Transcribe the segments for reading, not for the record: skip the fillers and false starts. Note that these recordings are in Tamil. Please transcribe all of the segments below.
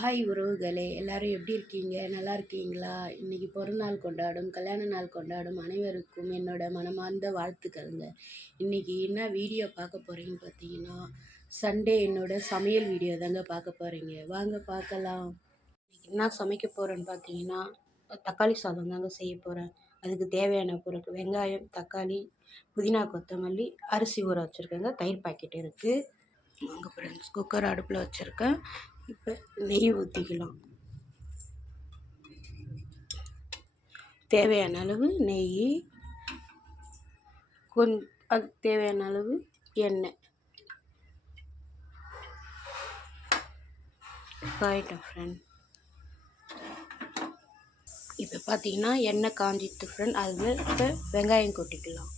ஹாய் உறவுகளே, எல்லாரும் எப்படி இருக்கீங்க? நல்லா இருக்கீங்களா? இன்னைக்கு பிறந்தநாள் கொண்டாடும், கல்யாண நாள் கொண்டாடும் அனைவருக்கும் என்னோட மனமார்ந்த வாழ்த்துக்கள்ங்க. இன்னைக்கு என்ன வீடியோ பார்க்க போறீங்கன்னு பார்த்தீங்கன்னா, சண்டே என்னோட சமையல் வீடியோ தாங்க பார்க்க போறீங்க. வாங்க பார்க்கலாம். இன்னைக்கு என்ன சமைக்க போறேன்னு பார்த்தீங்கன்னா, தக்காளி சாதம் தாங்க செய்ய போறேன். அதுக்கு தேவையான பொருட்கள் வெங்காயம், தக்காளி, புதினா, கொத்தமல்லி, அரிசி ஊற வச்சுருக்கேங்க. தயிர் பாக்கெட் இருக்குது. வாங்க ஃப்ரெண்ட்ஸ், குக்கர் அடுப்பில் வச்சுருக்கேன். இப்போ நெய் ஊற்றிக்கலாம். தேவையான அளவு நெய், அதுக்கு தேவையான அளவு எண்ணெய் காயிட்டோம் ஃப்ரெண்ட். இப்போ பார்த்தீங்கன்னா எண்ணெய் காஞ்சிட்டு ஃப்ரெண்ட். அதில் இப்போ வெங்காயம் கொட்டிக்கலாம்.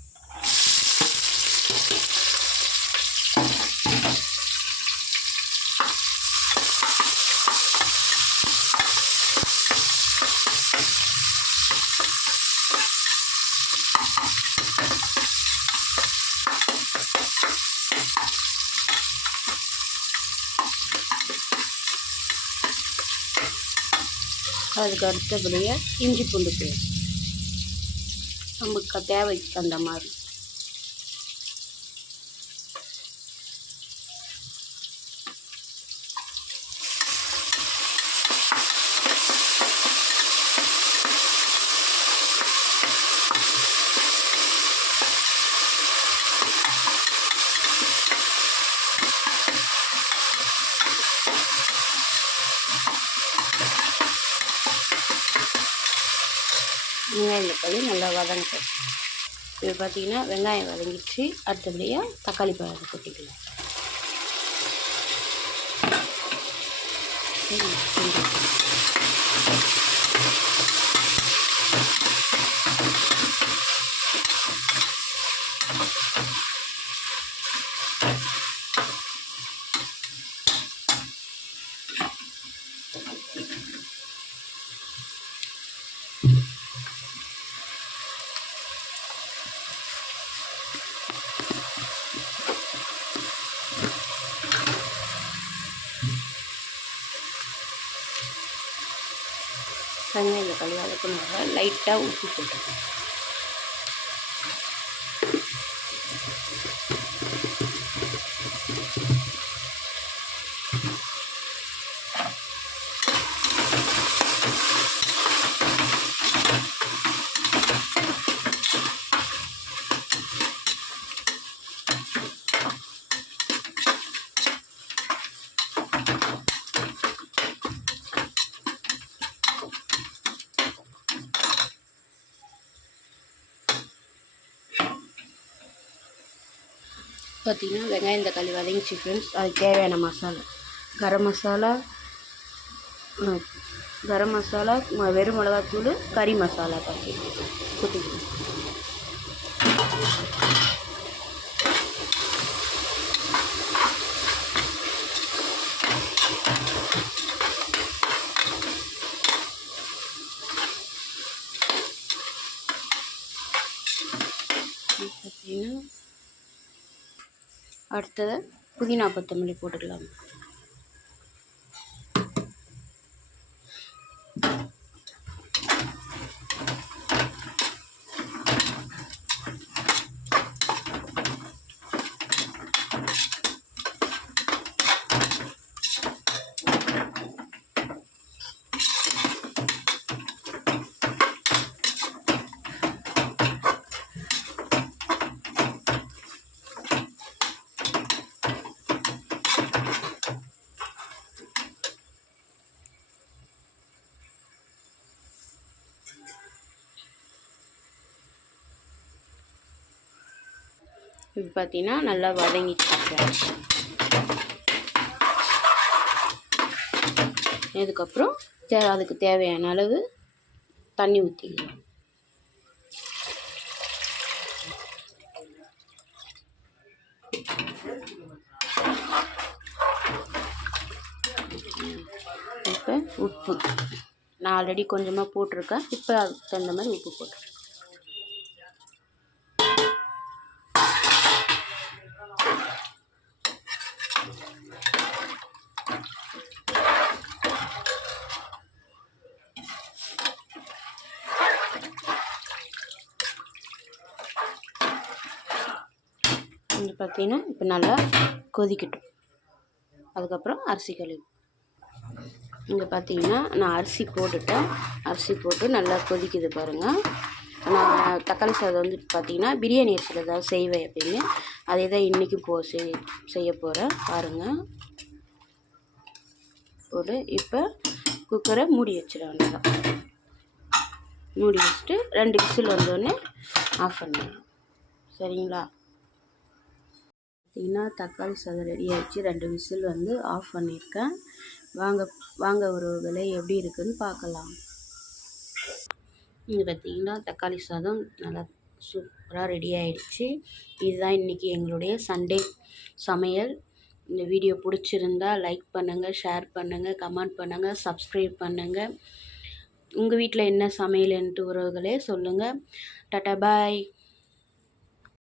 அதுக்கு அடுத்தபடியாக இஞ்சி பூண்டு பேஸ்ட் நமக்கு தேவைக்கு தகுந்த மாதிரி. வெங்காயம் தக்காளி நல்லா வதங்கட்டும். இப்போ பார்த்தீங்கன்னா வெங்காயம் வதங்கிடுச்சு. அடுத்தபடியாக தக்காளி பழத்தை கொட்டிக்கலாம். வெங்காயம் தக்காளி வதக்கணுங்க. லைட்டாக உப்பு போட்டுக்கணும். பார்த்தீங்கன்னா வெங்காயம் தக்காளி வதங்கிச்சு ஃப்ரெண்ட்ஸ். அதுக்கு தேவையான மசாலா கரம் மசாலா, வெறும் மிளகாத்தூள், கறி மசாலா பாக்கெட் கொட்டிக்கணும். பார்த்தீங்கன்னா அடுத்தது புதினா கொத்தமல்லி போட்டுக்கலாம். இப்போ பார்த்தீங்கன்னா நல்லா வதங்கிட்டு இதுக்கப்புறம் அதுக்கு தேவையான அளவு தண்ணி ஊற்றிக்கலாம். இப்போ உப்பு நான் ஆல்ரெடி கொஞ்சமாக போட்டிருக்கேன். இப்போ அதுக்கு தகுந்த மாதிரி உப்பு போட்டுருக்கேன். பார்த்தீங்கன்னா இப்போ நல்லா கொதிக்கட்டும். அதுக்கப்புறம் அரிசி கழுவி இங்கே பார்த்தீங்கன்னா நான் அரிசி போட்டுட்டேன். அரிசி போட்டு நல்லா கொதிக்குது பாருங்கள். நான் தக்காளி சாதம் வந்து பார்த்திங்கன்னா பிரியாணி அரிசியில் தான் செய்வேன் எப்பயுமே. அதே தான் இன்றைக்கும் செய்ய போகிறேன் பாருங்கள். போட்டு இப்போ குக்கரை மூடி வச்சிட வேண்டியதான். மூடி வச்சுட்டு 2 விசில் வந்தோடனே ஆஃப் பண்ணிடலாம். சரிங்களா? பார்த்திங்கன்னா தக்காளி சாதம் ரெடி ஆகிடுச்சு. 2 விசில் வந்து ஆஃப் பண்ணியிருக்கேன். வாங்க உறவுகளே எப்படி இருக்குதுன்னு பார்க்கலாம். இங்கே பார்த்திங்கன்னா தக்காளி சாதம் நல்லா சூப்பராக ரெடி ஆகிடுச்சு. இதுதான் இன்றைக்கி எங்களுடைய சண்டே சமையல். இந்த வீடியோ பிடிச்சிருந்தா லைக் பண்ணுங்கள், ஷேர் பண்ணுங்கள், கமெண்ட் பண்ணுங்கள், சப்ஸ்கிரைப் பண்ணுங்கள். உங்கள் வீட்டில் என்ன சமையல்ன்ட்டு உறவுகளே சொல்லுங்கள். டாடா பாய்.